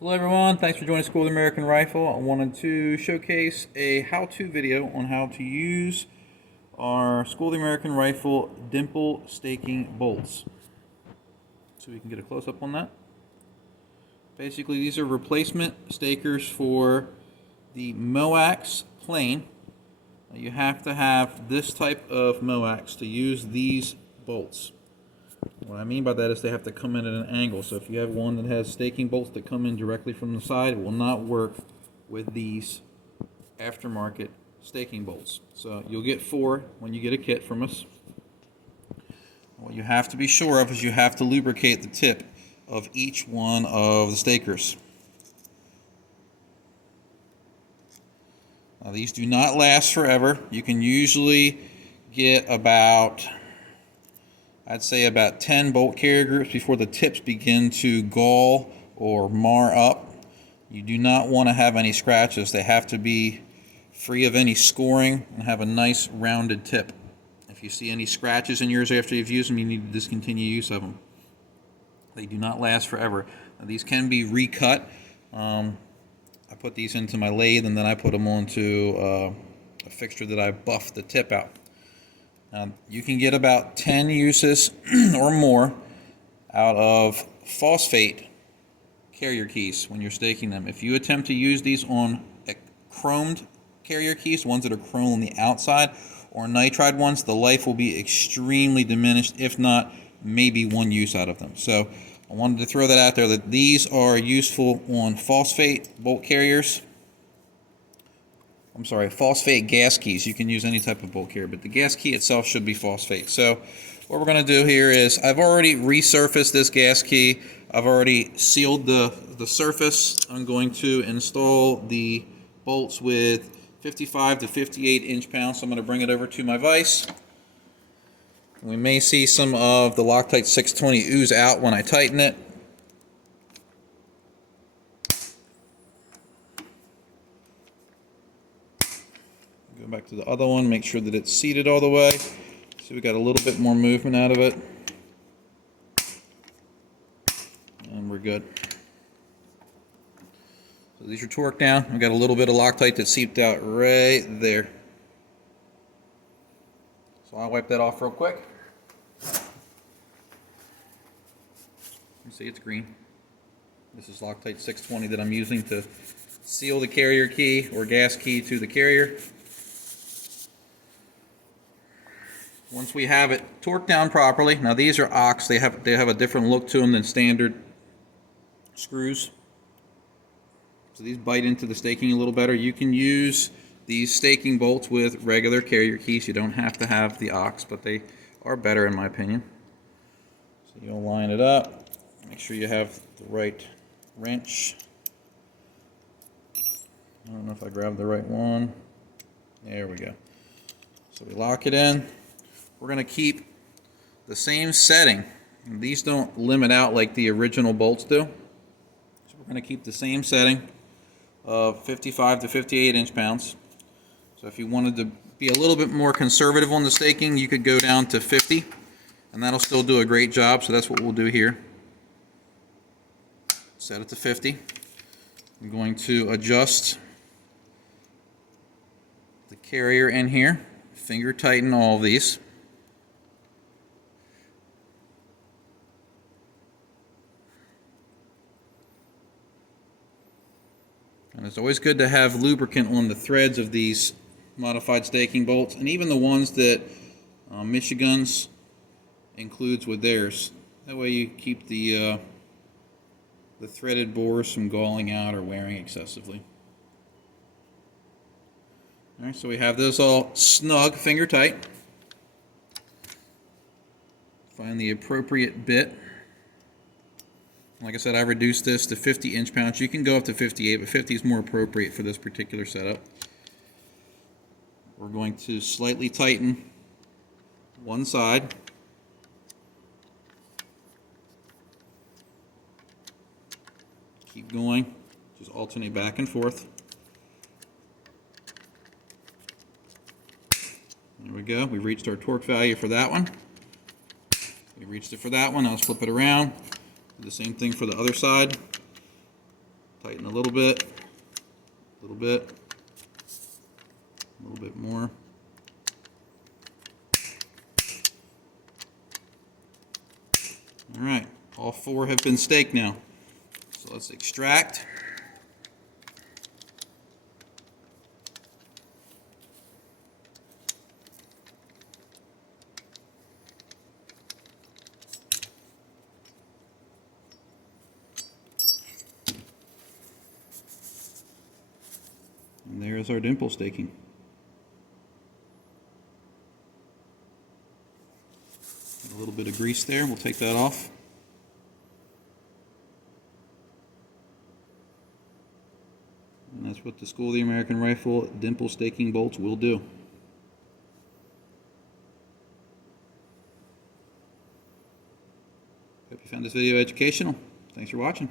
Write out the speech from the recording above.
Hello everyone, thanks for joining School of the American Rifle. I wanted to showcase a how-to video on how to use our School of the American Rifle dimple staking bolts. So we can get a close-up on that. Basically, these are replacement stakers for the MOAX plane. You have to have this type of MOAX to use these bolts. What I mean by that is they have to come in at an angle. So if you have one that has staking bolts that come in directly from the side, it will not work with these aftermarket staking bolts. So you'll get 4 when you get a kit from us. What you have to be sure of is you have to lubricate the tip of each one of the stakers. Now, these do not last forever. You can usually get about, I'd say about 10 bolt carrier groups before the tips begin to gall or mar up. You do not want to have any scratches. They have to be free of any scoring and have a nice rounded tip. If you see any scratches in yours after you've used them, you need to discontinue use of them. They do not last forever. Now, these can be recut. I put these into my lathe and then I put them onto a fixture that I buffed the tip out. You can get about 10 uses or more out of phosphate carrier keys when you're staking them. If you attempt to use these on chromed carrier keys, ones that are chromed on the outside, or nitride ones, the life will be extremely diminished, if not maybe one use out of them. So I wanted to throw that out there, that these are useful on phosphate bolt carriers. I'm sorry, phosphate gas keys. You can use any type of bolt carrier, but the gas key itself should be phosphate. So what we're going to do here is, I've already resurfaced this gas key. I've already sealed the surface. I'm going to install the bolts with 55 to 58 inch-pounds. So I'm going to bring it over to my vise. We may see some of the Loctite 620 ooze out when I tighten it. Go back to the other one, make sure that it's seated all the way. So we got a little bit more movement out of it. And we're good. So these are torqued down. I've got a little bit of Loctite that seeped out right there. So I'll wipe that off real quick. You see it's green. This is Loctite 620 that I'm using to seal the carrier key or gas key to the carrier. Once we have it torqued down properly, now these are ox, they have a different look to them than standard screws. So these bite into the staking a little better. You can use these staking bolts with regular carrier keys. You don't have to have the ox, but they are better in my opinion. So you'll line it up, make sure you have the right wrench. I don't know if I grabbed the right one. There we go. So we lock it in. We're going to keep the same setting. These don't limit out like the original bolts do. So we're going to keep the same setting of 55 to 58 inch-pounds. So if you wanted to be a little bit more conservative on the staking, you could go down to 50, and that'll still do a great job. So that's what we'll do here. Set it to 50. I'm going to adjust the carrier in here. Finger tighten all of these. And it's always good to have lubricant on the threads of these modified staking bolts, and even the ones that Michigan's includes with theirs. That way you keep the threaded bores from galling out or wearing excessively. All right, so we have this all snug, finger tight. Find the appropriate bit. Like I said, I reduced this to 50 inch-pounds. You can go up to 58, but 50 is more appropriate for this particular setup. We're going to slightly tighten one side. Keep going. Just alternate back and forth. There we go. We reached our torque value for that one. We We reached it for that one. Now let's flip it around. Do the same thing for the other side. Tighten a little bit, a little bit, a little bit more. All right, all 4 have been staked now. So let's extract. And there's our dimple staking. A little bit of grease there, we'll take that off. And that's what the School of the American Rifle dimple staking bolts will do. Hope you found this video educational. Thanks for watching.